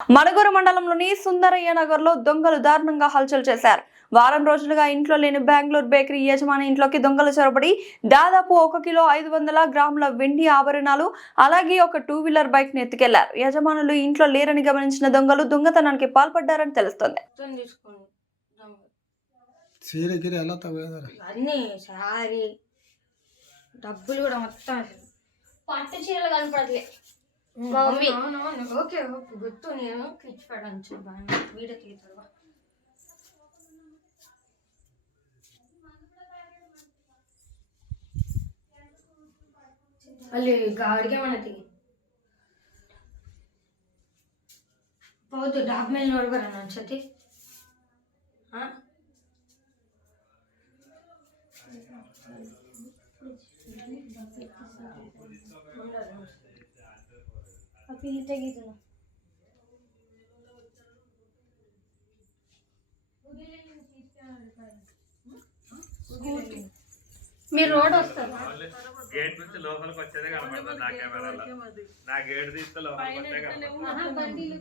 మణుగూరు మండలంలోని సుందరయ్య నగర్ లో దొంగలు దారుణంగా హల్చల్ చేశారు. వారం రోజులుగా ఇంట్లో లేని బెంగళూరు బేకరీ యజమాని ఇంట్లోకి దొంగలు చొరబడి దాదాపు 1 కిలో 500 గ్రాముల వెండి ఆభరణాలు అలాగే ఒక 2 వీలర్ బైక్ ని ఎత్తుకెళ్లారు. యజమానులు ఇంట్లో లేరని గమనించిన దొంగలు దొంగతనానికి పాల్పడ్డారని తెలుస్తోంది. డబ్బులు కూడా మొత్తం పట్టు చీరలు కనపడలే. ఓకే గుర్తు నేను పిచ్చిపడాను వీడియో తీస్తాడు. ಅಲ್ಲಿ ಗಾಡಿಗೆ ಮಾಡತಿ ಹೌದು ಡಾಬ್ ಮೇಲೆ ನೋಡ್ಬರೋಣ ಒಂದ್ಸತಿ. ತೆಗಿದ್ರು మీరు రోడ్ వస్తారు గేట్ నుంచి లోపలికి వచ్చేదే కనపడుతుంది నా కెమెరాలో. నా గేట్ తీస్తే లోపలికి వచ్చే కనపడుతుంది.